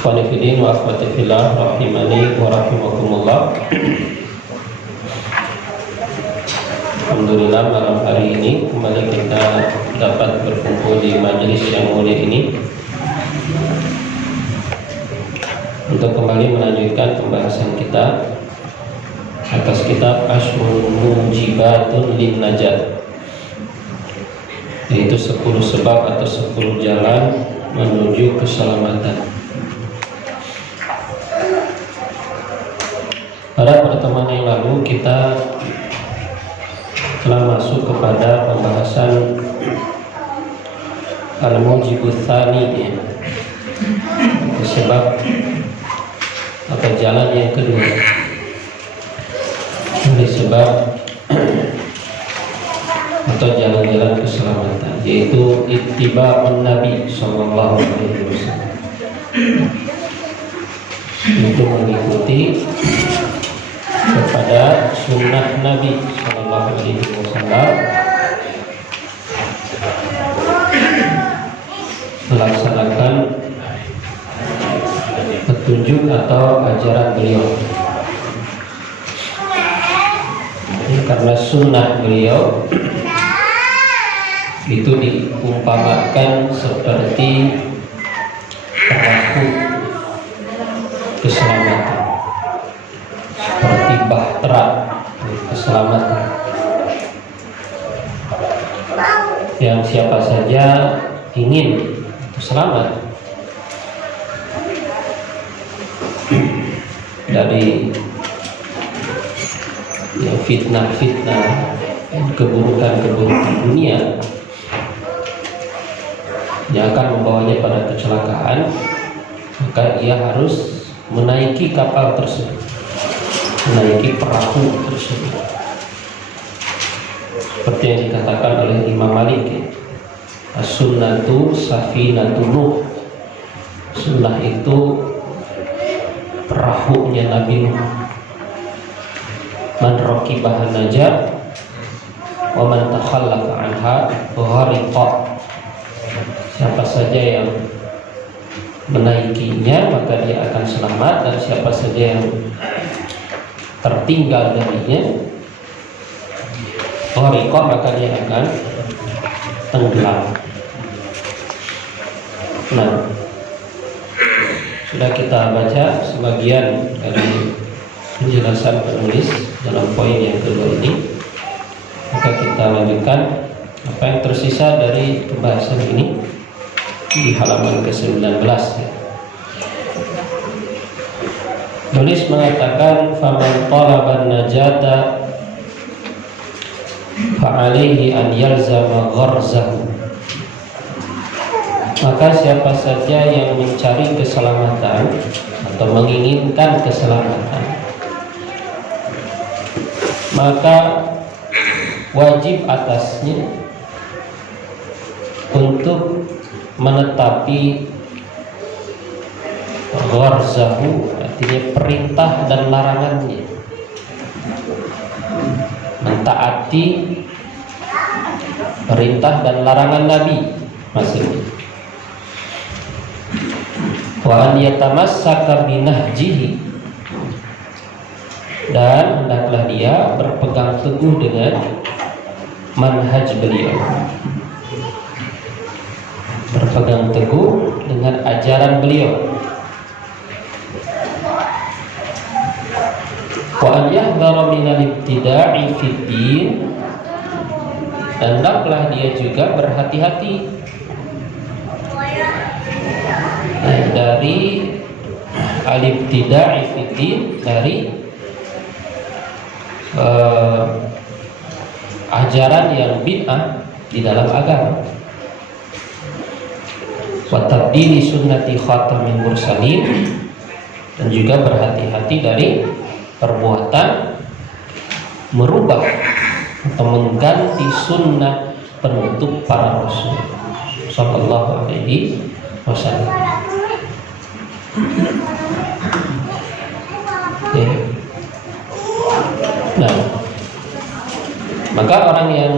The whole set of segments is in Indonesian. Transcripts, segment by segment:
Ikhwani fillah wa akhwati fillah rahimani wa rahimakumullah. Alhamdulillah, malam hari ini kembali kita dapat berkumpul di majelis yang mulia ini untuk kembali melanjutkan pembahasan kita atas kitab Ashrul Mujibatun Lin Najat, yaitu 10 sebab atau 10 jalan menuju keselamatan. Pada pertemuan yang lalu kita telah masuk kepada pembahasan Al-Mujibut Tsani, sebab atau jalan yang kedua dari sebab atau jalan-jalan keselamatan, yaitu ittiba'un Nabi sallallahu alaihi wasallam, itu mengikuti kepada sunnah Nabi sallallahu alaihi wasallam, melaksanakan petunjuk atau ajaran beliau. Karena sunnah beliau itu diumpamakan seperti perahu keselamatan, seperti bahtera keselamatan, yang siapa saja ingin selamat dari fitnah-fitnah, keburukan-keburukan dunia yang akan membawanya pada kecelakaan, maka ia harus menaiki kapal tersebut, menaiki perahu tersebut, seperti yang dikatakan oleh Imam Malik, as-sunnatu safinatun Nuh. Sunnah itu perahunya Nabi Nuh. Man raqibaha najat wa man takhallafa anha ghariqa. Siapa saja yang menaikinya maka dia akan selamat, dan siapa saja yang tertinggal darinya ghariqa maka dia akan tenggelam. Nah, sudah kita baca sebagian dari penjelasan penulis dalam poin yang kedua ini, maka kita lanjutkan apa yang tersisa dari pembahasan ini di halaman ke-19. Penulis mengatakan, faman talaban najata fa'alaihi an yalzama gharzahu. Maka siapa saja yang mencari keselamatan atau menginginkan keselamatan, maka wajib atasnya untuk menetapi gharzahu, artinya perintah dan larangannya, mentaati perintah dan larangan Nabi maksudnya. Wa an yatamassaka binahjihi, dan hendaklah dia berpegang teguh dengan manhaj beliau, berpegang teguh dengan ajaran beliau. Wa an yahdhara minal ibtida'i fid din, dan hendaklah dia juga berhati-hati dari al-ibtida'i fid din, dari ajaran yang bid'ah di dalam agama. Wa tabdili sunnati khatamin mursalin, dan juga berhati-hati dari perbuatan merubah atau mengganti sunnah penutup para rasul sallallahu alaihi wasallam. Nah, maka orang yang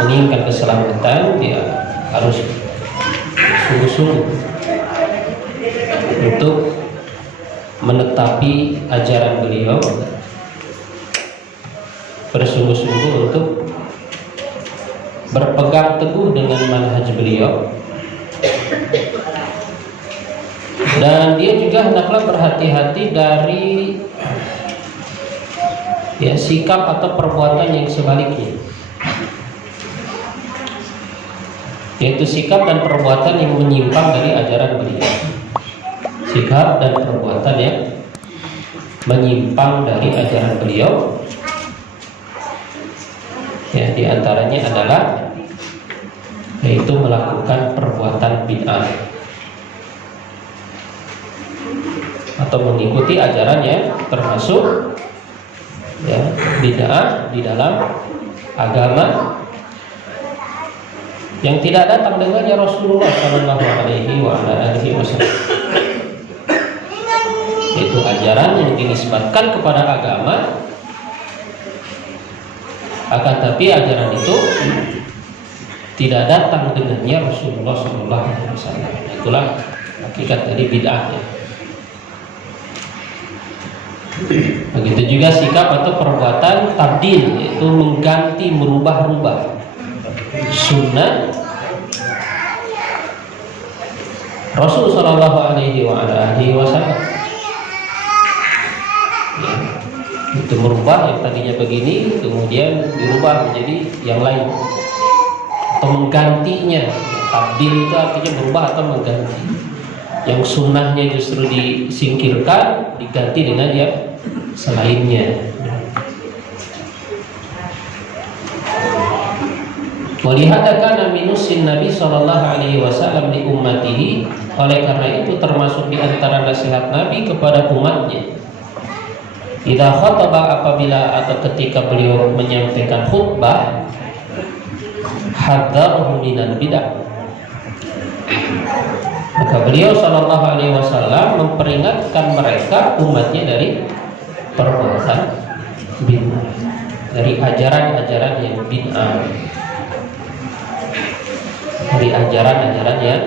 menginginkan keselamatan dia harus sungguh-sungguh untuk menetapi ajaran beliau, bersungguh-sungguh untuk berpegang teguh dengan manhaj beliau, dan dia juga hendaklah berhati-hati dari sikap atau perbuatan yang sebaliknya, yaitu sikap dan perbuatan yang menyimpang dari ajaran beliau. Sikap dan perbuatan yang menyimpang dari ajaran beliau, di antaranya adalah yaitu melakukan perbuatan bid'ah atau mengikuti ajaran yang termasuk bid'ah di dalam agama yang tidak datang dengannya Rasulullah Shallallahu Alaihi Wasallam. Itu ajaran yang dinisbatkan kepada agama, akan tapi ajaran itu tidak datang dengannya Rasulullah Shallallahu Alaihi Wasallam. Itulah hakikat dari bid'ah. Begitu juga sikap atau perbuatan tabdil, yaitu mengganti, merubah-rubah sunnah Rasul Shallallahu Alaihi Wasallam. Itu merubah yang tadinya begini, kemudian dirubah menjadi yang lain, atau menggantinya. Tabdil itu artinya berubah atau mengganti. Yang sunnahnya justru disingkirkan, diganti dengan yang selainnya. Walihada kana minusin Nabi Sallallahu Alaihi Wasallam di ummatihi. Oleh karena itu termasuk di antara nasihat Nabi kepada umatnya, idza khataba, apabila atau ketika beliau menyampaikan khutbah, hadzarhum minan bid'ah, maka beliau Sallallahu Alaihi Wasallam memperingatkan mereka, umatnya, dari perbuatan bid'ah, dari ajaran-ajaran yang bid'ah, dari ajaran-ajaran yang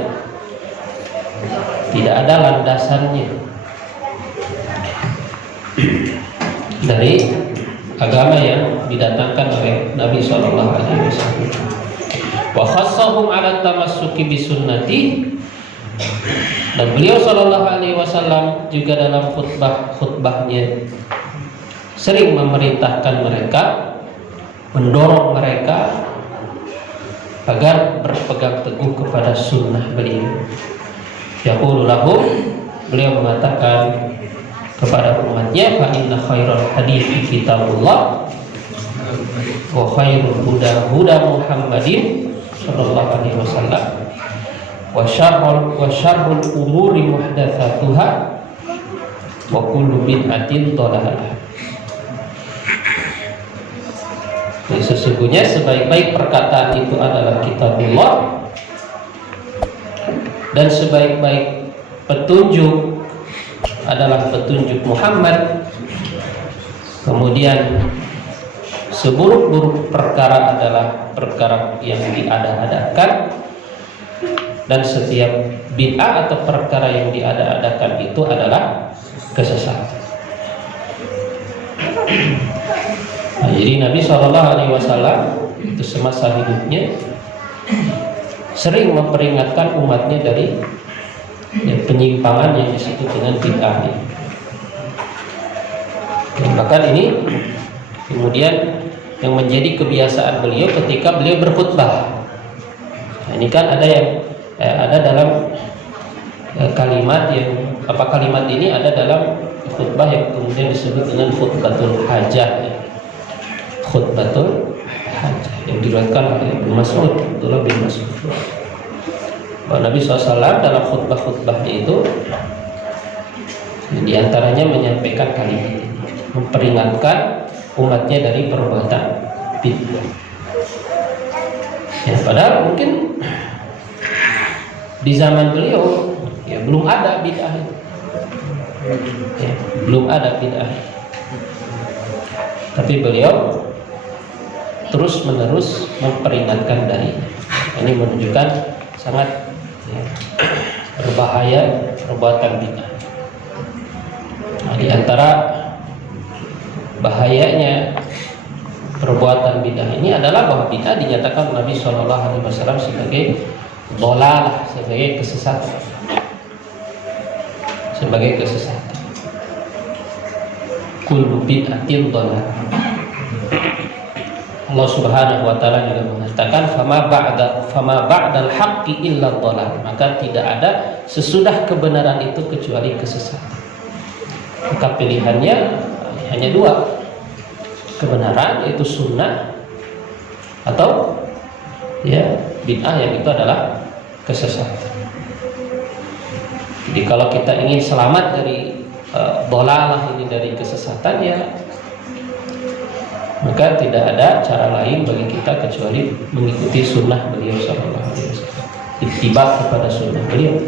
tidak ada landasannya dari agama yang didatangkan oleh Nabi Sallallahu Alaihi Wasallam. Wa khassahum ala tamassuki bi sunnati, dan beliau Sallallahu Alaihi Wasallam juga dalam khutbahnya sering memerintahkan mereka, mendorong mereka agar berpegang teguh kepada sunnah beliau. Yaqulu lahum, beliau mengatakan kepada umatnya, fa inna khairal hadithi kitabullah wa khairul huda huda Muhammadin sallallahu alaihi wasallam wa syarrul umuri muhdatsatuha wa kullu bid'atin dhalalah. Sesungguhnya sebaik-baik perkataan itu adalah kitabullah, dan sebaik-baik petunjuk adalah petunjuk Muhammad. Kemudian seburuk-buruk perkara adalah perkara yang diada-adakan, dan setiap bid'ah atau perkara yang diada-adakan itu adalah kesesatan. Nah, jadi Nabi SAW itu semasa hidupnya sering memperingatkan umatnya dari penyimpangan yang disebut dengan bid'ah. Bahkan ini kemudian yang menjadi kebiasaan beliau ketika beliau berkhutbah. Nah, ini kan ada yang ada dalam kalimat yang kalimat ini ada dalam khutbah yang kemudian disebut dengan khutbatul hajah. Khutbatul hajah yang diriwayatkan oleh Ibnu Mas'ud, Abdullah bin Mas'ud. Bahwa Nabi SAW dalam khutbah-khutbahnya itu diantaranya menyampaikan kalimat ini, memperingatkan umatnya dari perbuatan bid'ah. Ya, padahal mungkin di zaman beliau belum ada bid'ah itu. Belum ada bid'ah. Tapi beliau terus menerus memperingatkan darinya. Ini menunjukkan sangat bahaya perbuatan bid'ah. Nah, di antara bahayanya perbuatan bid'ah ini adalah bahwa bid'ah dinyatakan Nabi SAW sebagai dhalalah, sebagai kesesatan. Sebagai kesesatan. Kullu bid'atin dhalalah. Allah Subhanahu wa taala juga mengatakan fama ba'dal haqqi illa dhalal, maka tidak ada sesudah kebenaran itu kecuali kesesatan. Maka pilihannya hanya dua, kebenaran yaitu sunnah atau ya bid'ah yang itu adalah kesesatan. Jadi kalau kita ingin selamat dari dhalalah ini, dari kesesatan, ya maka tidak ada cara lain bagi kita kecuali mengikuti sunnah beliau sallallahu alaihi wasallam, ittiba kepada sunnah beliau.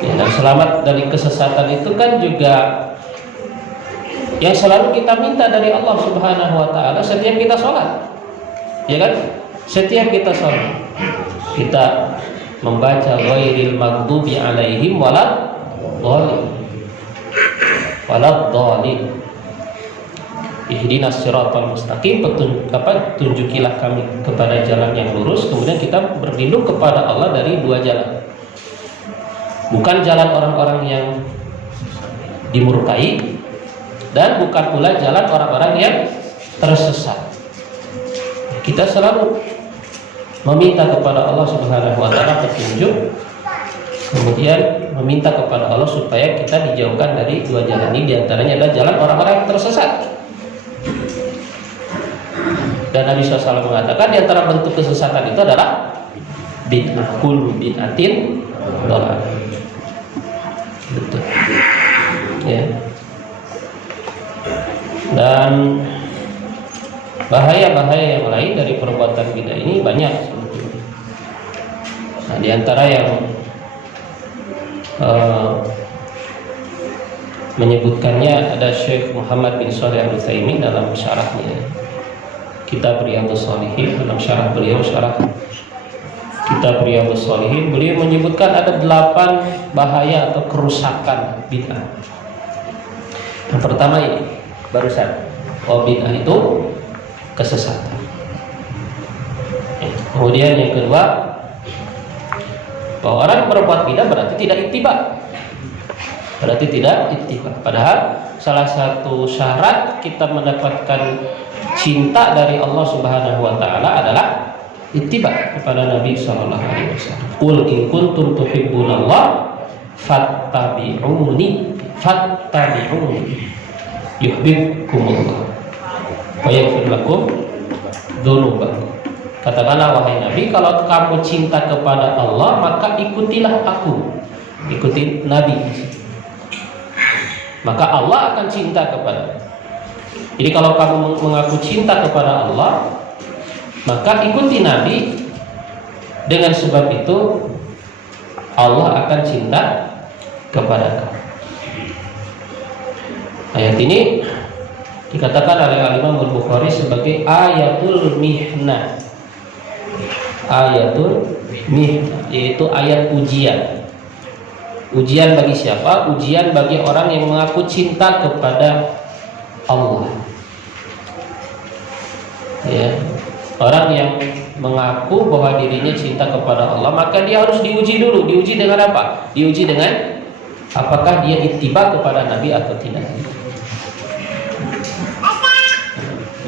Ya, dan selamat dari kesesatan itu kan juga yang selalu kita minta dari Allah Subhanahu wa taala setiap kita sholat. Ya kan? Setiap kita sholat, kita membaca ghairil maghdubi alaihim waladdallin. Ihdinas siratal mustaqim, tunjukilah kami kepada jalan yang lurus. Kemudian kita berlindung kepada Allah dari dua jalan, bukan jalan orang-orang yang dimurkai dan bukan pula jalan orang-orang yang tersesat. Kita selalu meminta kepada Allah Subhanahu wa taala petunjuk, kemudian meminta kepada Allah supaya kita dijauhkan dari dua jalan ini. Di antaranya adalah jalan orang-orang yang tersesat. Dan Nabi SAW mengatakan di antara bentuk kesesatan itu adalah bid'ah, kullu bid'atin dhalalah. Betul. Ya. Dan bahaya-bahaya yang lain dari perbuatan bid'ah ini banyak. Nah, di antara yang menyebutkannya ada Syekh Muhammad bin Shalih Al-Utsaimin dalam syarahnya Kitab Riyadhus Shalihin. Dalam syarah beliau, syarah Kitab Riyadhus Shalihin, beliau menyebutkan ada 8 bahaya atau kerusakan bid'ah. Yang pertama ini barusan, bahwa bid'ah itu kesesatan. Kemudian yang kedua, bahwa orang berbuat bid'ah berarti tidak ittiba. Padahal salah satu syarat kita mendapatkan cinta dari Allah Subhanahu wa taala adalah ittiba kepada Nabi sallallahu alaihi wasallam. Qul in kuntum tuhibbunallah fattabi'uni yuhibbukumullah wa yaghfir lakum dzunubakum. Katakanlah wahai Nabi, kalau kamu cinta kepada Allah maka ikutilah aku, ikuti Nabi, maka Allah akan cinta kepada. Jadi kalau kamu mengaku cinta kepada Allah, maka ikuti Nabi. Dengan sebab itu Allah akan cinta kepada kamu. Ayat ini dikatakan oleh Imam Al-Bukhari sebagai ayatul mihnah. Ayatul mihnah, yaitu ayat ujian. Ujian bagi siapa? Ujian bagi orang yang mengaku cinta kepada Allah. Ya, orang yang mengaku bahwa dirinya cinta kepada Allah, maka dia harus diuji dulu. Diuji dengan apa? Diuji dengan apakah dia ittiba kepada Nabi atau tidak.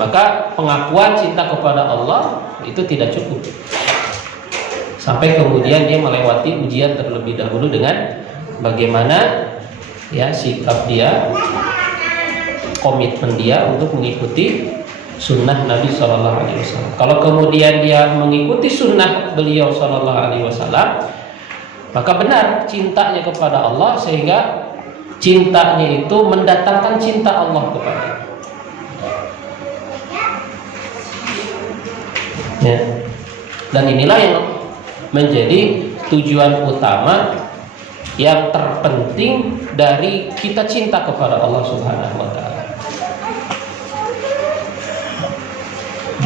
Maka pengakuan cinta kepada Allah itu tidak cukup, sampai kemudian dia melewati ujian terlebih dahulu dengan bagaimana ya sikap dia, komitmen dia untuk mengikuti sunnah Nabi Shallallahu Alaihi Wasallam. Kalau kemudian dia mengikuti sunnah beliau Shallallahu Alaihi Wasallam, maka benar cintanya kepada Allah, sehingga cintanya itu mendatangkan cinta Allah kepada. Ya. Dan inilah yang menjadi tujuan utama yang terpenting dari kita cinta kepada Allah Subhanahu wa taala.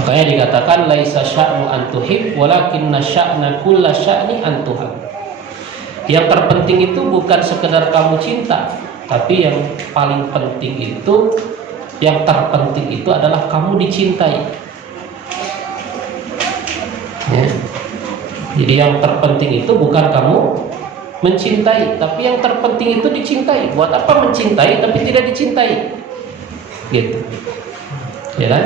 Makanya dikatakan laisa sya'nu an tuhib walakinna sya'na kulla sya'ni an tuhab. Yang terpenting itu bukan sekedar kamu cinta, tapi yang paling penting itu, yang terpenting itu adalah kamu dicintai. Ya. Jadi yang terpenting itu bukan kamu mencintai, tapi yang terpenting itu dicintai. Buat apa mencintai tapi tidak dicintai? Gitu. Ya kan?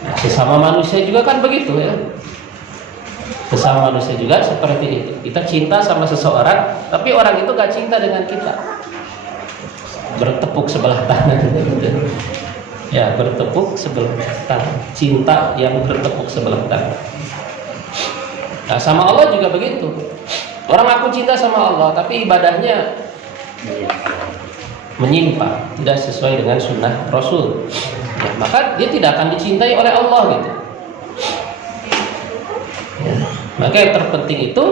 Nah, sesama manusia juga kan begitu ya. Sesama manusia juga seperti itu. Kita cinta sama seseorang, tapi orang itu gak cinta dengan kita. Bertepuk sebelah tangan. Ya, bertepuk sebelah tangan. Cinta yang bertepuk sebelah tangan. Nah, sama Allah juga begitu. Orang aku cinta sama Allah, tapi ibadahnya menyimpang, tidak sesuai dengan sunnah Rasul. Ya, maka dia tidak akan dicintai oleh Allah gitu. Ya, maka yang terpenting itu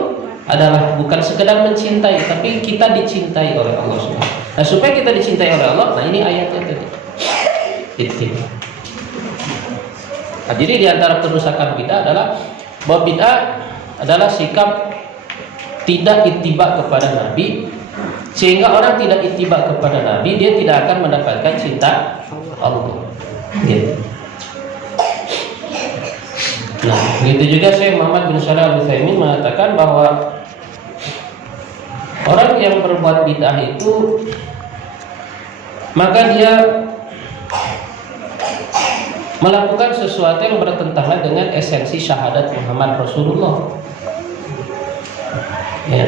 adalah bukan sekedar mencintai, tapi kita dicintai oleh Allah Subhanahu. Nah, supaya kita dicintai oleh Allah, nah ini ayatnya tadi. Itu. Nah, jadi di antara kerusakan bid'ah adalah bahwa bid'ah adalah sikap tidak ittiba kepada Nabi, sehingga orang tidak ittiba kepada Nabi, dia tidak akan mendapatkan cinta Allah. Gitu. Nah, begitu juga Syekh Muhammad bin Shalih Al-Utsaimin mengatakan bahwa orang yang berbuat bid'ah itu, maka dia melakukan sesuatu yang bertentangan dengan esensi syahadat Muhammad Rasulullah. Ya.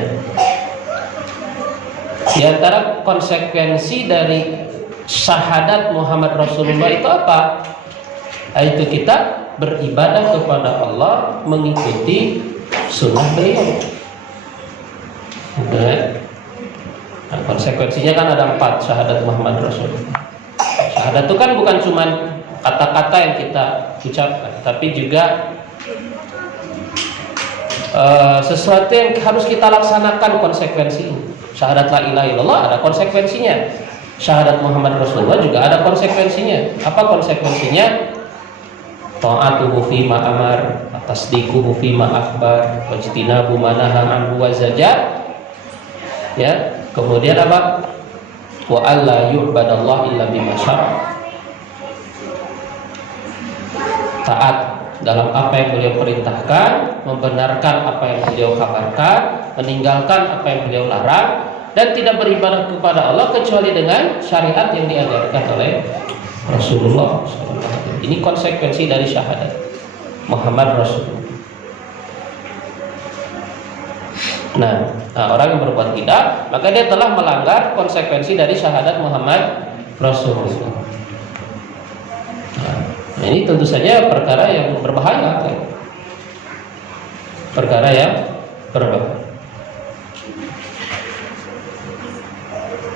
Di antara konsekuensi dari syahadat Muhammad Rasulullah itu apa? Yaitu kita beribadah kepada Allah mengikuti sunnah beliau. Nah, konsekuensinya kan ada 4 syahadat Muhammad Rasulullah. Syahadat itu kan bukan cuma kata-kata yang kita ucapkan, tapi juga sesuatu yang harus kita laksanakan konsekuensinya. Syahadat la ilaha illallah ada konsekuensinya. Syahadat Muhammad Rasulullah juga ada konsekuensinya. Apa konsekuensinya? Ta'atuhu fima amar, tasdiquhu fima akhbar, wajtinabu manaha anhu wa zajar. Ya, kemudian apa? Wa alla yu'badallah illa bima syara'. Taat dalam apa yang beliau perintahkan, membenarkan apa yang beliau kabarkan, meninggalkan apa yang beliau larang, dan tidak beribadah kepada Allah kecuali dengan syariat yang diajarkan oleh Rasulullah SAW. Ini konsekuensi dari syahadat Muhammad Rasulullah. Nah, orang yang berbuat bid'ah, maka dia telah melanggar konsekuensi dari syahadat Muhammad Rasulullah. Nah, ini tentu saja perkara yang berbahaya, kan? Perkara yang berbahaya.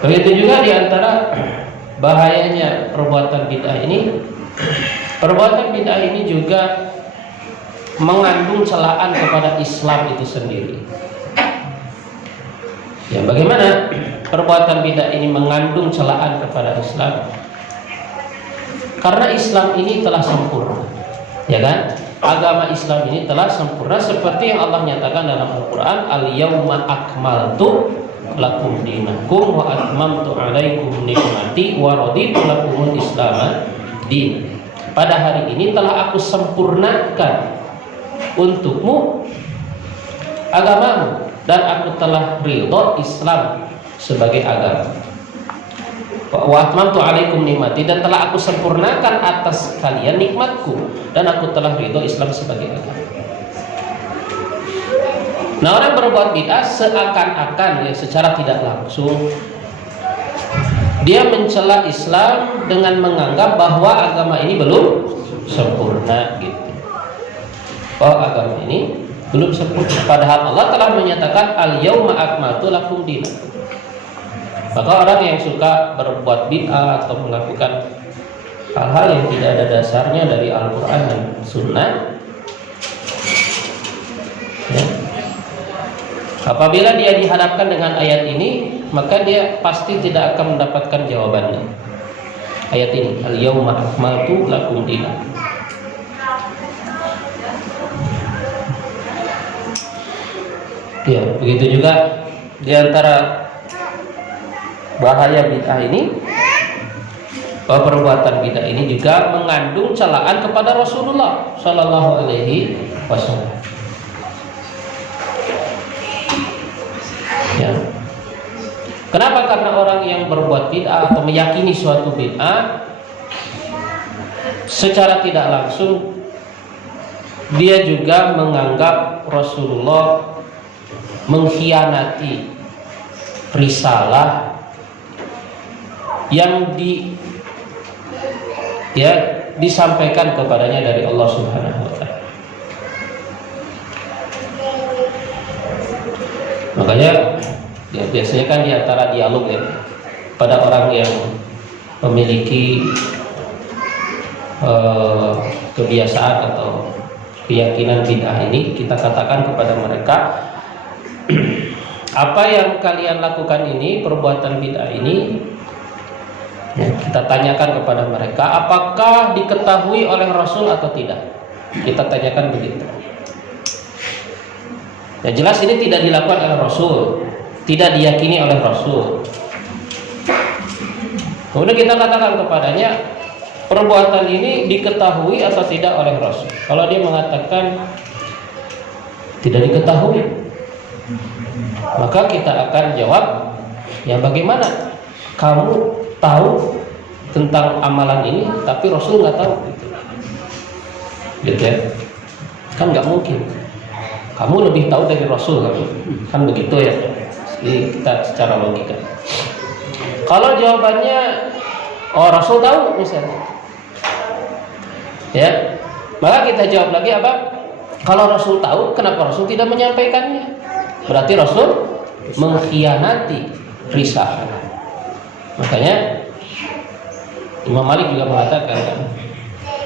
Begitu juga diantara bahayanya perbuatan bid'ah ini, perbuatan bid'ah ini juga mengandung celaan kepada Islam itu sendiri. Ya, bagaimana perbuatan bid'ah ini mengandung celaan kepada Islam? Karena Islam ini telah sempurna, ya kan? Agama Islam ini telah sempurna seperti yang Allah nyatakan dalam Al-Quran, Al-yawma akmaltu lakum dinakum wa atmamtu alaikum nikmati wa raditu lakumul Islam din. Pada hari ini telah aku sempurnakan untukmu agamamu, dan aku telah ridho Islam sebagai agama. Wa atmamtu alaikum nikmati, dan telah aku sempurnakan atas kalian nikmatku, dan aku telah ridho Islam sebagai agama. Nah, orang berbuat bid'ah seakan-akan, ya, secara tidak langsung dia mencela Islam dengan menganggap bahwa agama ini belum sempurna, gitu. Bahwa agama ini belum sempurna, padahal Allah telah menyatakan al-yauma akmaltu lakum dinakum. Maka orang yang suka berbuat bid'ah atau melakukan hal-hal yang tidak ada dasarnya dari Al-Quran dan Sunnah, ya, apabila dia dihadapkan dengan ayat ini, maka dia pasti tidak akan mendapatkan jawabannya. Ayat ini, al-yauma akmaltu lakum dinakum. Ya, begitu juga di antara bahaya bid'ah ini, bahwa perbuatan bid'ah ini juga mengandung celaan kepada Rasulullah Shallallahu Alaihi Wasallam. Ya. Kenapa? Karena orang yang berbuat bid'ah atau meyakini suatu bid'ah secara tidak langsung dia juga menganggap Rasulullah mengkhianati risalah yang disampaikan kepadanya dari Allah Subhanahu wa taala. Makanya ya, biasanya kan di antara dialog ya, pada orang yang memiliki kebiasaan atau keyakinan bid'ah ini, kita katakan kepada mereka, apa yang kalian lakukan ini, perbuatan bid'ah ini, ya, kita tanyakan kepada mereka, apakah diketahui oleh Rasul atau tidak? Kita tanyakan begitu. Ya, jelas ini tidak dilakukan oleh Rasul, tidak diyakini oleh Rasul. Kemudian kita katakan kepadanya, perbuatan ini diketahui atau tidak oleh Rasul. Kalau dia mengatakan tidak diketahui, maka kita akan jawab, ya bagaimana kamu tahu tentang amalan ini tapi Rasul nggak tahu, gitu ya? Kan nggak mungkin. Kamu lebih tahu dari Rasul, kan begitu ya? Jadi kita secara logika. Kalau jawabannya, oh Rasul tahu misalnya, ya, maka kita jawab lagi apa? Kalau Rasul tahu, kenapa Rasul tidak menyampaikannya? Berarti Rasul mengkhianati risalah. Makanya Imam Malik juga mengatakan,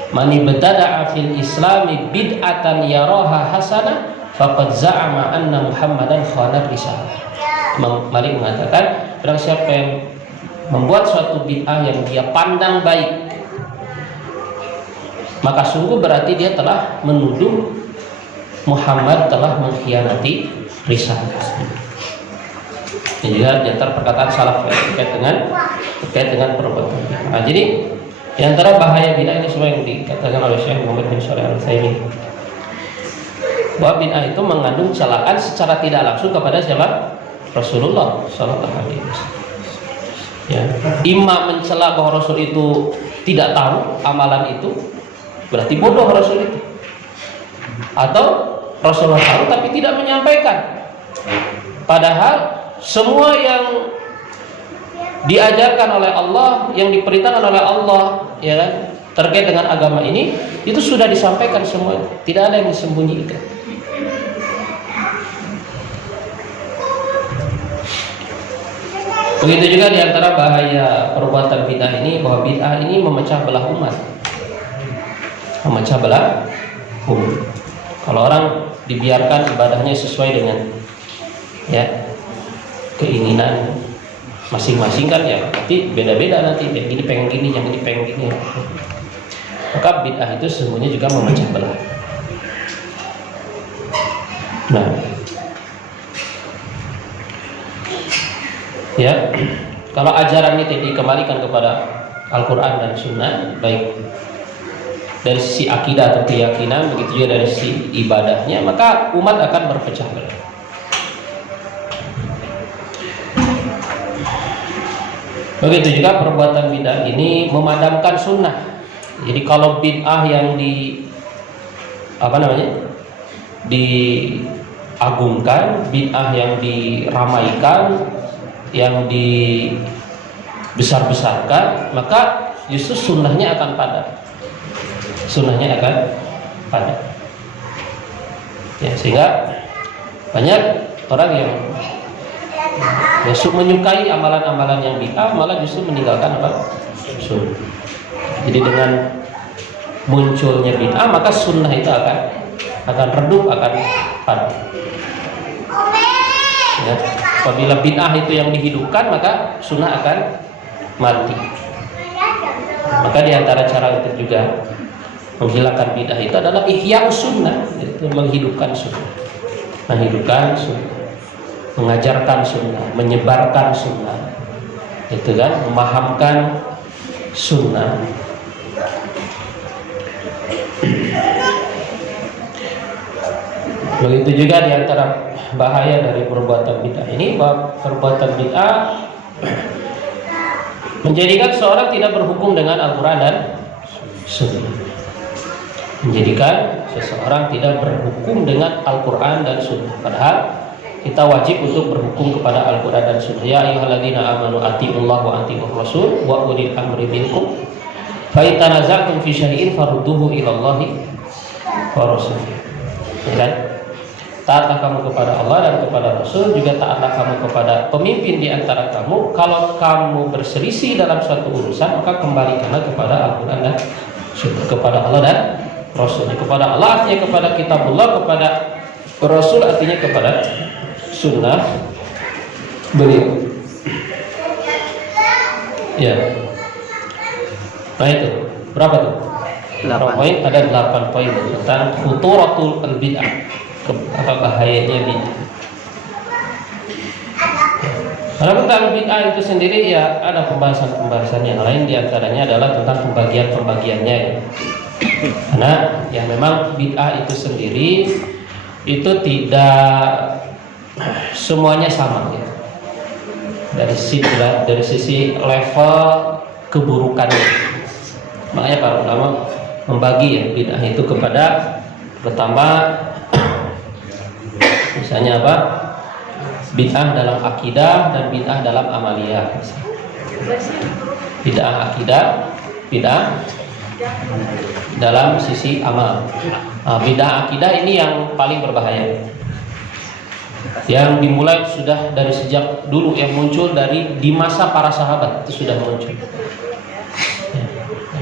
man ibtada'a fil islami bid'atan yaraha hasanah faqad za'ama anna Muhammadan khana risalah. Imam Malik mengatakan, barang siapa yang membuat suatu bid'ah yang dia pandang baik, maka sungguh berarti dia telah menuduh Muhammad telah mengkhianati risalah. Ini juga di antara perkataan salaf terkait dengan perbuatan. Nah, jadi di antara bahaya bid'ah ini semua yang dikatakan oleh Syekh Muhammad bin Shalih Al-Utsaimin, bahwa bid'ah itu mengandung celaan secara tidak langsung kepada siapa? Rasulullah Sallallahu Alaihi Wasallam. Ya, imam mencela bahwa Rasul itu tidak tahu amalan itu, berarti bodoh Rasul itu. Atau Rasulullah tahu tapi tidak menyampaikan. Padahal semua yang diajarkan oleh Allah, yang diperintahkan oleh Allah, ya kan, terkait dengan agama ini, itu sudah disampaikan semua, tidak ada yang disembunyikan. Begitu juga di antara bahaya perbuatan bid'ah ini, bahwa bid'ah ini memecah belah umat. Memecah belah umat. Kalau orang dibiarkan ibadahnya sesuai dengan ya keinginan masing-masing kan, ya nanti beda-beda, nanti yang ini pengen gini, yang ini pengen gini. Maka bid'ah itu sesungguhnya juga memecah belah. Nah, ya, kalau ajaran ini dikembalikan kepada Al-Quran dan Sunnah, baik dari sisi akidah atau keyakinan, begitu juga dari sisi ibadahnya, maka umat akan berpecah belah. Begitu juga perbuatan bid'ah ini memadamkan sunnah. Jadi kalau bid'ah yang diagungkan, bid'ah yang diramaikan, yang dibesar-besarkan, maka justru sunnahnya akan padam. Sunnahnya akan padam. Ya, sehingga banyak orang yang menyukai amalan-amalan yang bid'ah, malah justru meninggalkan apa? Sunnah. Jadi dengan munculnya bid'ah, maka sunnah itu akan redup, akan padam. Ya, apabila bid'ah itu yang dihidupkan, maka sunnah akan mati. Maka di antara cara itu juga menghilangkan bid'ah itu adalah ihya'us sunnah, yaitu menghidupkan sunnah. Menghidupkan sunnah. mengajarkan sunnah, menyebarkan sunnah, itu kan, memahamkan sunnah. Begitu juga diantara bahaya dari perbuatan bid'ah ini, bahwa perbuatan bid'ah menjadikan seorang tidak berhukum dengan Al-Quran dan Sunnah. Menjadikan seseorang tidak berhukum dengan Al-Quran dan Sunnah. Padahal kita wajib untuk berhukum kepada Al-Quran dan Sunnah. Ya ayyuhalladzina amanu atiiullah wa atiiur rasul wa ulil amri minkum fa in tanaza'tum fi syai'in farudduhu ilallahi wa rasul. Kan? Taatlah kamu kepada Allah dan kepada Rasul, juga taatlah kamu kepada pemimpin di antara kamu. Kalau kamu berselisih dalam suatu urusan, maka kembalikanlah kepada Al-Quran dan Sunnah, kepada Allah dan Rasul. Kepada Allah artinya kepada kitabullah, kepada Rasul artinya kepada sunnah beliau. Ya. Nah itu berapa tuh? 8 poin. Ada 8 poin tentang khuturatul bid'ah, apa bahayanya bid'ah. Karena tentang bid'ah itu sendiri ya ada pembahasan yang lain, diantaranya adalah tentang pembagiannya ya. Karena ya memang bid'ah itu sendiri itu tidak semuanya sama gitu. Dari sisi level keburukannya. Makanya para ulama membagi ya bid'ah itu kepada pertama misalnya apa? Bid'ah dalam akidah dan bid'ah dalam amaliyah. Bid'ah akidah, bid'ah dalam sisi amal. Nah, bid'ah akidah ini yang paling berbahaya. Yang dimulai sudah dari sejak dulu, yang muncul dari di masa para sahabat itu sudah muncul.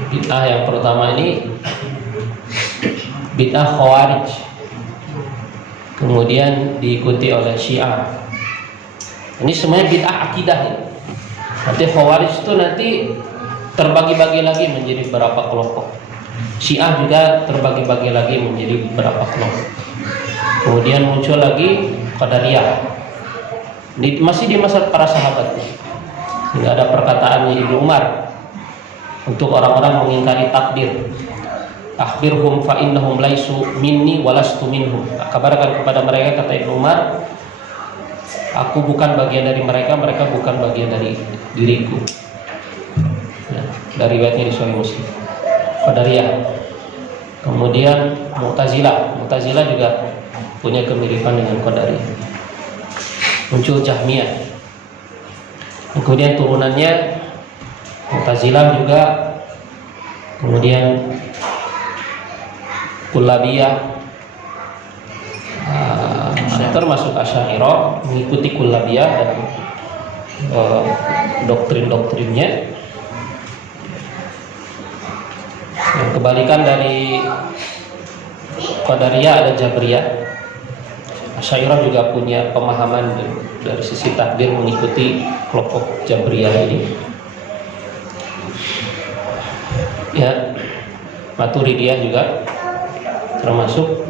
Bid'ah yang pertama ini bid'ah Khawarij. Kemudian diikuti oleh Syiah. Ini semuanya bid'ah akidah ya. Nanti Khawarij itu nanti terbagi-bagi lagi menjadi beberapa kelompok. Syiah juga terbagi-bagi lagi menjadi beberapa kelompok. Kemudian muncul lagi Qadariyah. Masih di masa para sahabat. Sehingga ada perkataan Ibnu Umar untuk orang-orang mengingkari takdir. Akhbirhum fa innahum laisu minni walastu minhum. Kabarkan kepada mereka, kata Ibnu Umar, aku bukan bagian dari mereka, mereka bukan bagian dari diriku. Ya, dari riwayatnya di Sahih Muslim. Qadariyah. Kemudian Mu'tazilah juga punya kemiripan dengan Qadariyah. Muncul Jahmiyah. Kemudian turunannya Mu'tazilah juga. Kemudian Kullabiyah, termasuk Asy'ariyah mengikuti Kullabiyah dan doktrin-doktrinnya. Yang kebalikan dari Qadariyah ada Jabriyah. Asy'ariyah juga punya pemahaman dari sisi takdir mengikuti kelompok Jabriyah ini. Ya, Maturidiyah juga termasuk.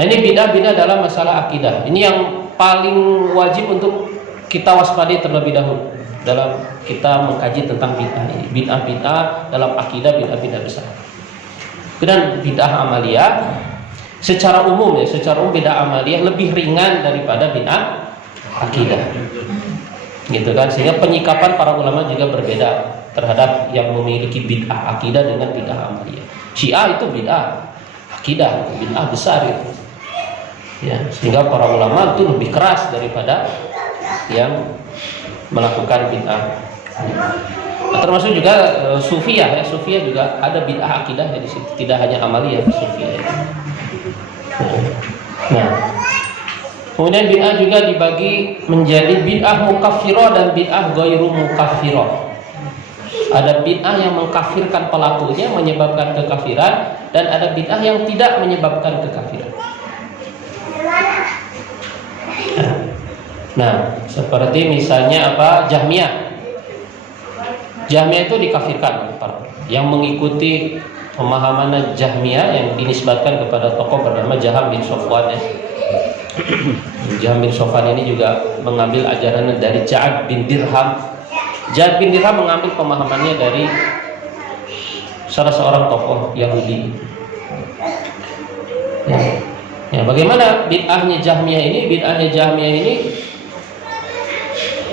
Nah ini bid'ah dalam masalah akidah. Ini yang paling wajib untuk kita waspadai terlebih dahulu dalam kita mengkaji tentang bid'ah ini. Bid'ah dalam akidah, bid'ah besar. Dan bid'ah amaliyah secara umum bid'ah amaliyah lebih ringan daripada bid'ah akidah. Gitu kan, sehingga penyikapan para ulama juga berbeda terhadap yang memiliki bid'ah akidah dengan bid'ah amaliyah. Syiah itu bid'ah akidah, bid'ah besar itu. Ya, sehingga para ulama itu lebih keras daripada yang melakukan bid'ah. Nah, termasuk juga Sufiyah ya. Sufiyah juga ada bid'ah akidah ya di situ, tidak hanya amaliyah Sufiyah. Nah, kemudian bid'ah juga dibagi menjadi bid'ah mukaffirah dan bid'ah ghairu mukaffirah. Ada bid'ah yang mengkafirkan pelakunya, menyebabkan kekafiran, dan ada bid'ah yang tidak menyebabkan kekafiran. Nah, seperti misalnya apa? Jahmiyah. Jahmiyah itu dikafirkan yang mengikuti pemahaman Jahmiyah yang dinisbatkan kepada tokoh bernama Jaham bin Safwan ya. Jahm bin Sofwan ini juga mengambil ajaran dari Ja'ad bin Dirham. Ja'ad bin Dirham mengambil pemahamannya dari salah seorang tokoh Yahudi. Ya, bagaimana bid'ahnya Jahmiyah ini? Bid'ahnya Jahmiyah ini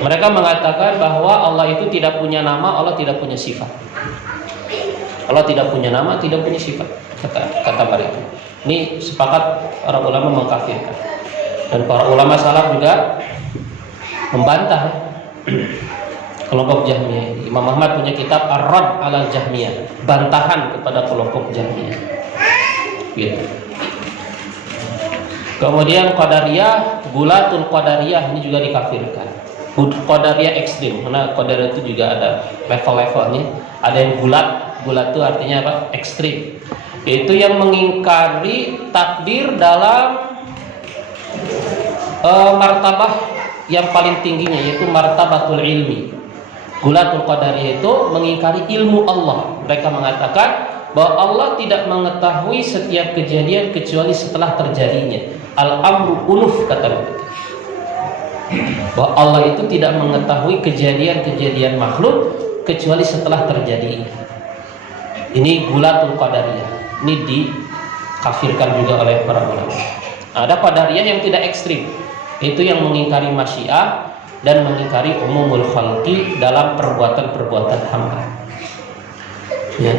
mereka mengatakan bahwa Allah itu tidak punya nama, Allah tidak punya sifat. Allah tidak punya nama, tidak punya sifat, kata mereka. Ini sepakat para ulama mengkafirkan. Dan para ulama salaf juga membantah kelompok Jahmiyah. Imam Ahmad punya kitab Ar-Rad 'alal Jahmiyah, bantahan kepada kelompok Jahmiyah. Gitu. Kemudian Qadariyah, Gulatul Qadariyah ini juga dikafirkan. Qadariyah ekstrim, karena Qadariyah itu juga ada level-levelnya. Ada yang gulat itu artinya apa? Ekstrim. Yaitu yang mengingkari takdir dalam martabah yang paling tingginya, yaitu martabatul ilmi. Gulatul Qadariyah itu mengingkari ilmu Allah. Mereka mengatakan bahwa Allah tidak mengetahui setiap kejadian kecuali setelah terjadinya. Al-amru unuf, kata mereka. Bahwa Allah itu tidak mengetahui kejadian-kejadian makhluk kecuali setelah terjadi. Ini Gulatul Qadariyah. Ini dikafirkan juga oleh para ulama. Ada Qadariyah yang tidak ekstrim, itu yang mengingkari masyiah dan mengingkari umumul khalqi dalam perbuatan-perbuatan hamba. Ya.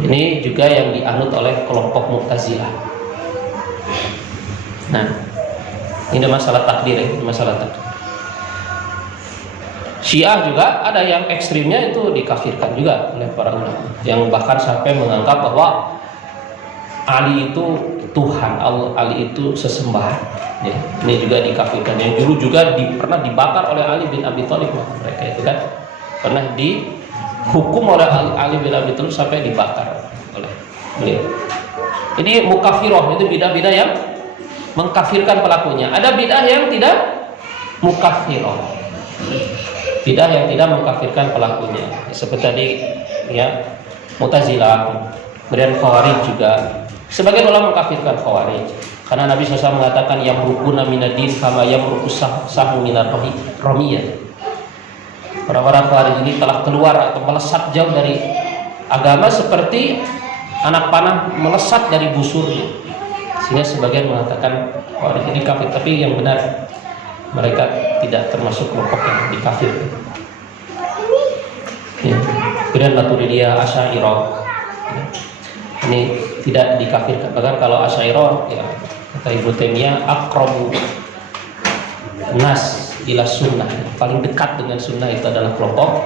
Ini juga yang dianut oleh kelompok Mu'tazilah. Nah, ini masalah takdir ya, masalah takdir. Syiah juga ada yang ekstrimnya itu dikafirkan juga oleh para ulama, yang bahkan sampai menganggap bahwa Ali itu Tuhan, Ali itu sesembahan. Ya, ini juga dikafirkan. Yang dulu juga pernah dibakar oleh Ali bin Abi Thalib, mereka itu kan pernah dihukum oleh Ali bin Abi Thalib sampai dibakar oleh beliau. Ini mukafiroh, itu bid'ah-bid'ah yang mengkafirkan pelakunya. Ada bid'ah yang tidak mukafiroh, bid'ah yang tidak mengkafirkan pelakunya. Seperti tadi ya, Mu'tazilah, kemudian Khawarij juga. Sebagian ulama mengkafirkan Khawarij karena Nabi SAW mengatakan yamruquna minad-din kama yamruqu sahmu minar ramiyah. Orang-orang Khawarij ini telah keluar atau melesat jauh dari agama seperti anak panah melesat dari busurnya. Sehingga sebagian mengatakan Khawarij ini kafir, tapi yang benar mereka tidak termasuk kelompok yang dikafirkan. Ya. Kemudian Maturidiyah, Asy'ariyah ini tidak dikafirkan. Bahkan kalau Asy'ariyah, ya, kata Ibnu Taimiyah, aqrabu nas ila sunnah, paling dekat dengan sunnah itu adalah kelompok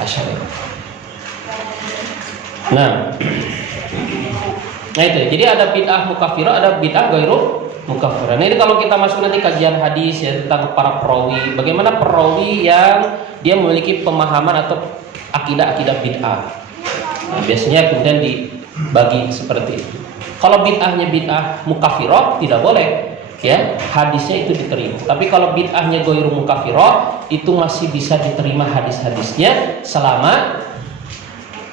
Asy'ariyah. Nah itu. Jadi ada bid'ah mukafirah, ada bid'ah ghairu mukafirah. Nah, ini kalau kita masuk nanti kajian hadis ya tentang para perawi, bagaimana perawi yang dia memiliki pemahaman atau akidah bid'ah. Nah, biasanya kemudian dibagi seperti itu. Kalau bid'ahnya bid'ah mukafirah tidak boleh, ya, hadisnya itu diterima. Tapi kalau bid'ahnya ghairu mukafirah itu masih bisa diterima hadis-hadisnya selama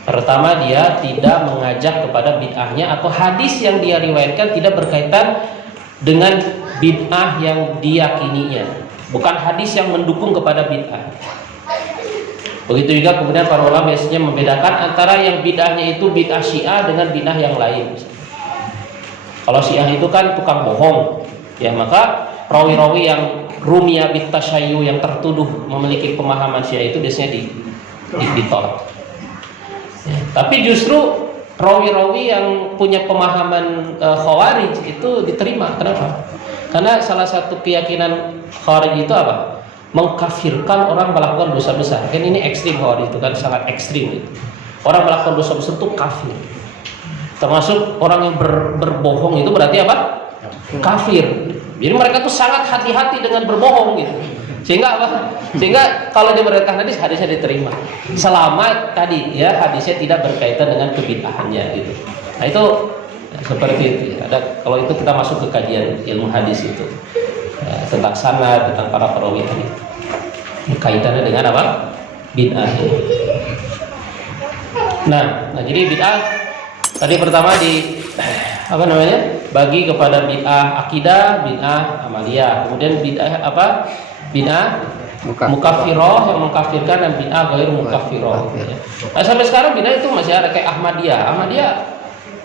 pertama dia tidak mengajak kepada bid'ahnya atau hadis yang dia riwayatkan tidak berkaitan dengan bid'ah yang diyakininya, bukan hadis yang mendukung kepada bid'ah. Begitu juga kemudian para ulama biasanya membedakan antara yang bid'ahnya itu bid'ah Syiah dengan bid'ah yang lain. Kalau Syiah itu kan tukang bohong, ya, maka rawi-rawi yang rumiyah bit tasyayyu yang tertuduh memiliki pemahaman Syiah itu biasanya ditolak. Ya, tapi justru rawi-rawi yang punya pemahaman Khawarij itu diterima. Kenapa? Karena salah satu keyakinan Khawarij itu apa? Mengkafirkan orang melakukan dosa besar. Kan ini ekstrim, Khawarij itu kan sangat ekstrim gitu. Orang melakukan dosa besar itu kafir. Termasuk orang yang berbohong itu berarti apa? Kafir. Jadi mereka tuh sangat hati-hati dengan berbohong gitu. Sehingga apa? Sehingga kalau dia meriwayatkan hadis, hadisnya diterima. Selama tadi ya hadisnya tidak berkaitan dengan kebid'ahannya gitu. Nah itu ya, seperti itu. Ada kalau itu kita masuk ke kajian ilmu hadis itu ya, tentang sanad, tentang para perawi hadis. Kaitannya dengan apa? Bid'ah. Nah, jadi bid'ah tadi pertama di apa namanya? bagi kepada bid'ah akidah, bid'ah amaliyah. Kemudian bid'ah apa? Bid'ah mukaffirah yang mengkafirkan, dan bid'ah ghair mukaffirah. Nah, sampai sekarang bid'ah itu masih ada kayak Ahmadiyah. Ahmadiyah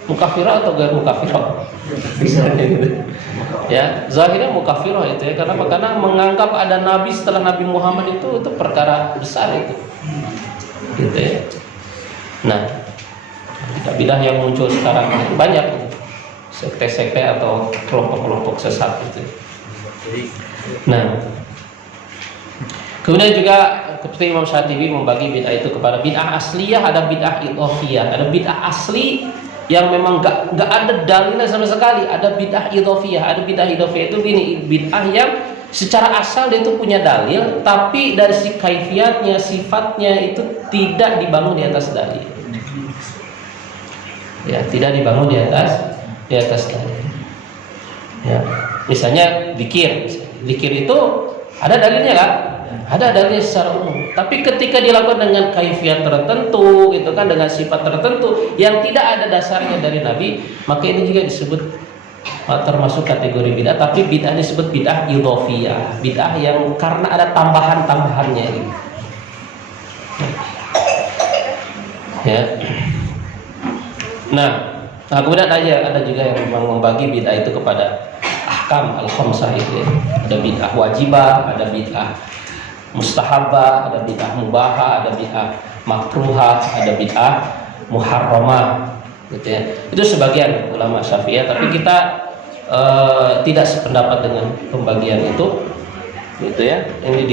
mukaffirah atau ghair mukaffirah? Ya, zahirnya mukaffirah itu ya. Karena menganggap ada nabi setelah Nabi Muhammad itu perkara besar itu. Gitu ya. Nah, bidah yang muncul sekarang banyak sekte-sekte atau kelompok-kelompok sesat itu. Nah, kemudian juga seperti Imam Syatibi membagi bid'ah itu kepada bid'ah asliyah, ada bid'ah idhofiyah, ada bid'ah asli yang memang gak ada dalilnya sama sekali, ada bid'ah idhofiyah. Ada bid'ah idhofiyah itu gini, bid'ah yang secara asal dia itu punya dalil, tapi dari si kaifiyatnya, sifatnya itu tidak dibangun di atas dalil. Ya, tidak dibangun di atas dalil. Ya, misalnya zikir itu ada dalilnya kan? Ada dalilnya secara umum. Tapi ketika dilakukan dengan kaifiyat tertentu, itu kan dengan sifat tertentu yang tidak ada dasarnya dari Nabi, maka ini juga disebut termasuk kategori bid'ah. Tapi bid'ah disebut bid'ah idhofiyah, bid'ah yang karena ada tambahan-tambahannya gitu. Ya. Nah, kemudian ada juga yang memang membagi bid'ah itu kepada ahkam al-khamsah itu ya. Ada bid'ah wajibah, ada bid'ah mustahabah, ada bid'ah mubahah, ada bid'ah makruhah, ada bid'ah muharramah gitu ya. Itu sebagian ulama Syafi'iyah, tapi kita tidak sependapat dengan pembagian itu gitu ya. Ini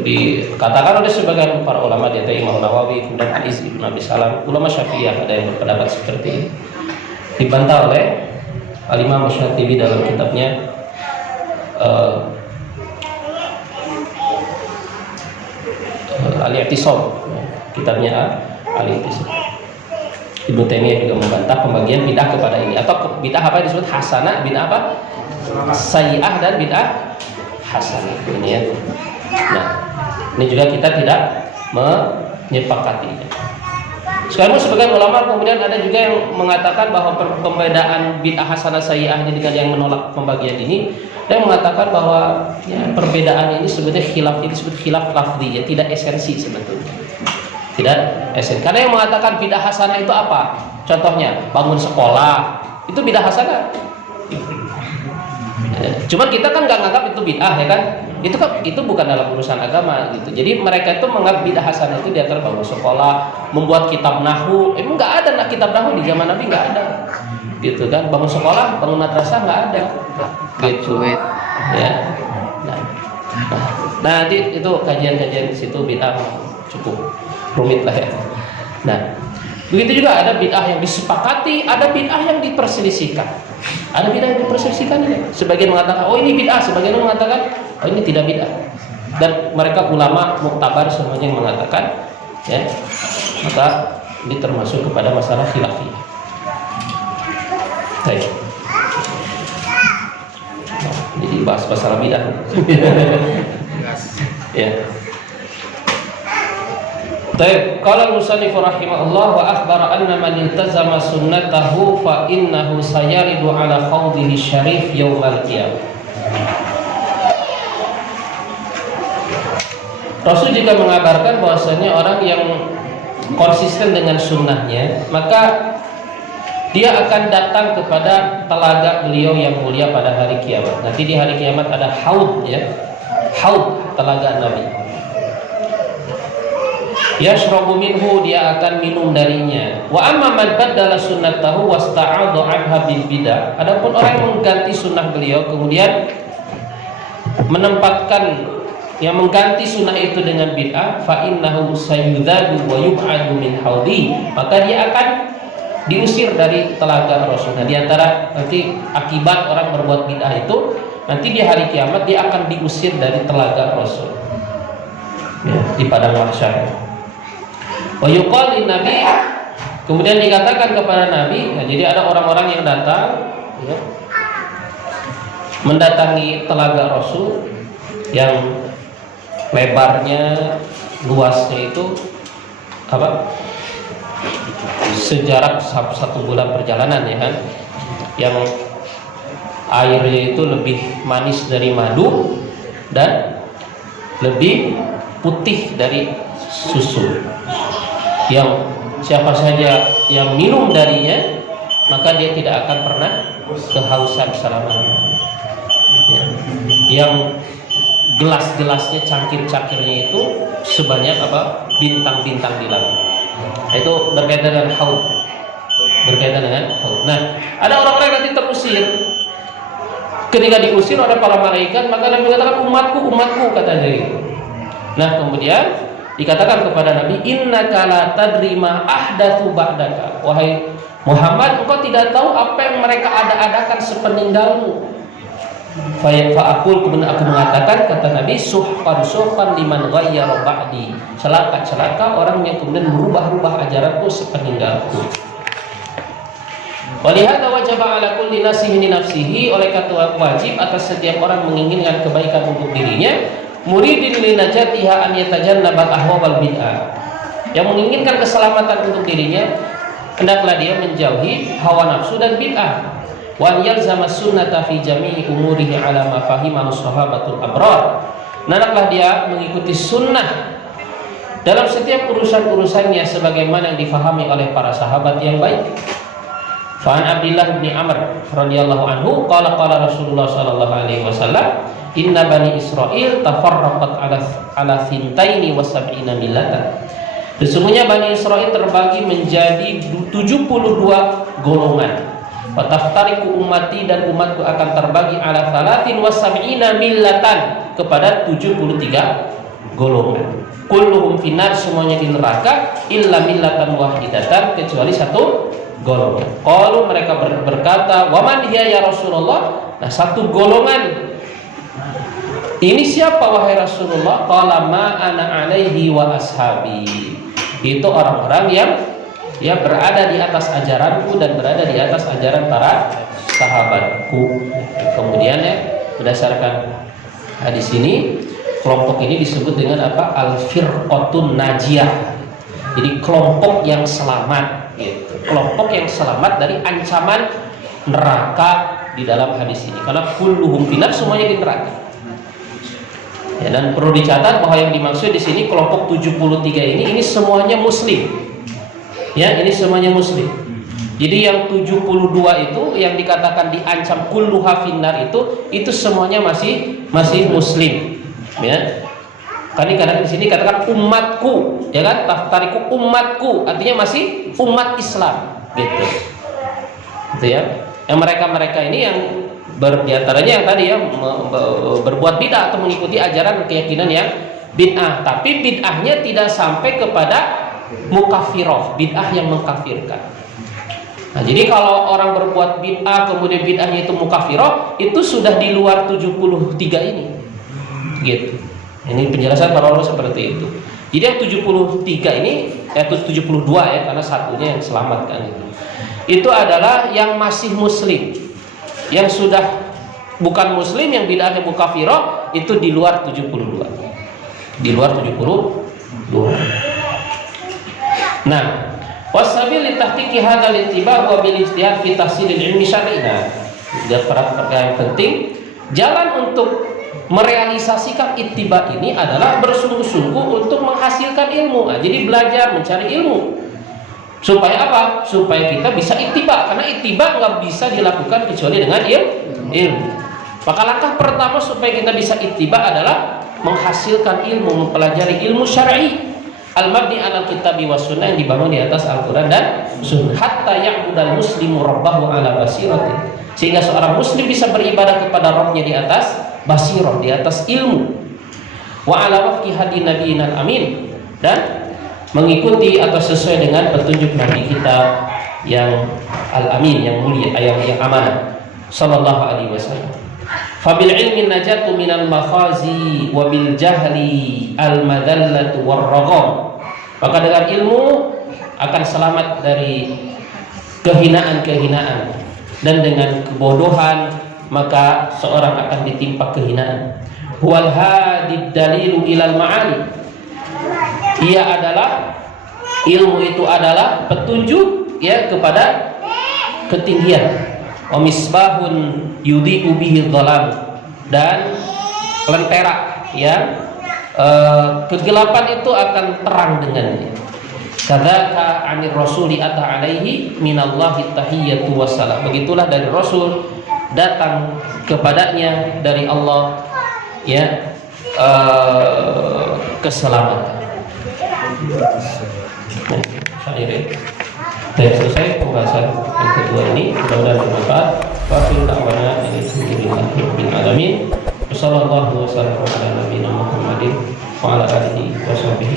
dikatakan oleh sebagian para ulama, di antaranya Imam Nawawi, kemudian Al-Izz Ibn Abi Salam, ulama Syafi'iyah ada yang berpendapat seperti ini. Dibantah oleh Al-Imam Syatibi dalam kitabnya Al-I'tisam, kitabnya Al-I'tisam. Ibnu Taimiyah juga membantah pembagian bid'ah kepada ini, atau bid'ah apa yang disebut hasanah, bid'ah apa? Sayyi'ah, dan bid'ah hasanah ini ya. Nah, ini juga kita tidak menyepakatinya. Sekarang sebagian ulama kemudian ada juga yang mengatakan bahwa pembedaan bid'ah hasanah sayyi'ah ini dengan yang menolak pembagian ini, dan mengatakan bahwa ya, perbedaan ini sebetulnya khilaf, ini disebut khilaf lafzi ya, tidak esensi sebetulnya. Tidak esensi. Karena yang mengatakan bid'ah hasanah itu apa? Contohnya bangun sekolah, itu bid'ah hasanah. Cuman kita kan nggak nganggap itu bid'ah ya kan? Itu bukan dalam urusan agama gitu. Jadi mereka itu menganggap bid'ah hasanah itu di antara bangun sekolah, membuat kitab nahwu. Emang nggak ada kitab nahwu di zaman Nabi, nggak ada. Gitu kan? Bangun sekolah, bangun madrasah nggak ada. Gitu. Ya. Nah, nanti itu kajian-kajian di situ bid'ah cukup rumit lah ya. Nah, begitu juga ada bid'ah yang disepakati, ada bid'ah yang diperselisihkan. Ada bid'ah yang diperselisihkan ya. Sebagian mengatakan, oh ini bid'ah, sebagian mengatakan, oh ini tidak bid'ah. Dan mereka ulama muktabar semuanya yang mengatakan, ya, maka ini termasuk kepada masalah khilafiyah. Baik. Jadi bahas masalah bid'ah. Ya. Baik, qala al-musannif rahimahullah wa akhbara anna man iltazama sunnatahu fa innahu sayaridu ala khawdihi syarif yaumal qiyamah. Rasul juga mengabarkan bahwasanya orang yang konsisten dengan sunnahnya, maka dia akan datang kepada telaga beliau yang mulia pada hari kiamat. Nanti di hari kiamat ada haud ya. Haud, telaga Nabi. Yashrabu minhu, dia akan minum darinya. Wa amma man baddala sunnatahu wasta'adha 'anha bil bidah. Adapun orang yang mengganti sunnah beliau kemudian menempatkan yang mengganti sunnah itu dengan bid'ah, fa innahu sayudzadu wa yub'adu min haudi, maka dia akan diusir dari telaga Rasul. Nah, di antara nanti akibat orang berbuat bid'ah itu, nanti di hari kiamat dia akan diusir dari telaga Rasul. Ya, di padang mahsyar. Wa yuqal lin nabi, kemudian dikatakan kepada Nabi, nah, jadi ada orang-orang yang datang ya, mendatangi telaga Rasul yang lebarnya, luasnya itu apa? sejarak 1 bulan perjalanan ya kan, yang airnya itu lebih manis dari madu dan lebih putih dari susu, yang siapa saja yang minum darinya maka dia tidak akan pernah kehausan selamanya. Ya. Yang gelas-gelasnya, cangkir-cangkirnya itu sebanyak apa? Bintang-bintang di langit. Itu berkaitan dengan haud. Berkaitan dengan haud. Nah, ada orang-orang yang nanti terusir. Ketika diusir oleh para malaikat, maka Nabi mengatakan umatku, umatku, katanya itu. Nah, kemudian dikatakan kepada Nabi, innaka la tadri ma ahdatsu ba'daka. Wahai Muhammad, engkau tidak tahu apa yang mereka ada-adakan sepeninggalmu. Fa'akul, kemudian aku mengatakan, kata Nabi, suhqan liman ghayyara ba'di. Celaka orang yang kemudian merubah-rubah ajaranku sepeninggalku. Walihada wajaba ala kulli nasihin nafsihi, oleh kata wajib atas setiap orang menginginkan kebaikan untuk dirinya, muridin li najatiha an yatajannabat ahwal bid'ah. Yang menginginkan keselamatan untuk dirinya, hendaklah dia menjauhi hawa nafsu dan bid'ah. Wa yalzama sunnata fi jami'i umurihi ala ma fahimahu sahabatul abrar. Hendaklah dia mengikuti sunnah dalam setiap urusan-urusannya sebagaimana yang difahami oleh para sahabat yang baik. Fa'an Abdullah bin Amr radhiyallahu anhu qala Rasulullah sallallahu alaihi wasallam, inna bani Israil tafarraqat ala thintaini wa sab'ina millatan. Sesungguhnya Bani Israil terbagi menjadi 72 golongan. Wa taftariqu ummati, dan umatku akan terbagi ala thalathin wa sab'ina millatan, kepada 73 golongan. Kulluhum finnar, semuanya di neraka, illa millatan wahidatan, kecuali satu golongan. Qalu, mereka berkata, wa man hiya ya Rasulullah? Nah, satu golongan ini siapa wahai Rasulullah? Qala ma ana alaihi wa ashabi. Itu orang-orang yang berada di atas ajaranku dan berada di atas ajaran para sahabatku. Kemudian ya, berdasarkan hadis ini, kelompok ini disebut dengan apa? Al-firqatun najiyah. Jadi kelompok yang selamat gitu. Kelompok yang selamat dari ancaman neraka di dalam hadis ini. Karena kulluhum finnar, semuanya di neraka. Ya, dan perlu dicatat bahwa yang dimaksud di sini kelompok 73 ini semuanya muslim. Ya, ini semuanya muslim. Jadi yang 72 itu yang dikatakan diancam kulluha finnar itu semuanya masih muslim. Ya. Karena di sini katakan umatku, ya kan? Taftariku umatku, artinya masih umat Islam, gitu. Gitu ya. Yang mereka ini yang diantaranya yang tadi ya berbuat bid'ah atau mengikuti ajaran keyakinan yang bid'ah, tapi bid'ahnya tidak sampai kepada mukafirah, bid'ah yang mengkafirkan. Nah, jadi kalau orang berbuat bid'ah kemudian bid'ahnya itu mukafirah, itu sudah di luar 73 ini. Gitu. Ini penjelasan para ulama seperti itu. Jadi yang 73 ini 72 ya, karena satunya yang selamatkan itu. Itu adalah yang masih muslim. Yang sudah bukan muslim, yang bid'ahnya mukafirah, itu di luar 72. Di luar 72. Nah, wasabil li tahqiqi hadzal ittiba' wa bil ijtihad fi tahsilil ilmi syar'i. Dan perkara yang penting, jalan untuk merealisasikan ittiba ini adalah bersungguh-sungguh untuk menghasilkan ilmu. Nah, jadi belajar mencari ilmu. Supaya apa? Supaya kita bisa ittiba. Karena ittiba nggak bisa dilakukan kecuali dengan ilmu. Maka langkah pertama supaya kita bisa ittiba adalah menghasilkan ilmu, mempelajari ilmu syar'i. Al-mabni alal kitabi was sunnah, yang dibangun di atas Al-Quran dan sunnah. Hatta ya'budal muslimu rabbahu ala basiratin, sehingga seorang muslim bisa beribadah kepada Rabbnya di atas basirah, di atas ilmu. Wa ala wafqi hadi nabiyina amin, dan mengikuti atau sesuai dengan petunjuk Nabi kita yang al-amin, yang mulia, yang amanah, sallallahu alaihi wasallam. Fabil ilmi najatu minal makhazi wa bil jahli al madallatu war ragham. Maka dengan ilmu akan selamat dari kehinaan-kehinaan, dan dengan kebodohan maka seorang akan ditimpa kehinaan. Wal hadid dalilu ilal ma'ali. Ia adalah Ilmu itu adalah petunjuk ya kepada ketinggian. Wa misbahun yudhi'u bihi dhalam, dan lentera ya kegelapan itu akan terang dengannya. Kadzaka 'anir rasuli ata alaihi minallahi tahiyyatu wassalam. Begitulah dari Rasul datang kepadanya dari Allah ya keselamatan. Saya selesai pembahasan yang kedua ini. Mudah-mudahan bermanfaat. Wa akhiru da'wana alhamdulillahi rabbil alamin. Wassallallahu wasallam ala nabiyina Muhammadin wa ala alihi wa sahbihi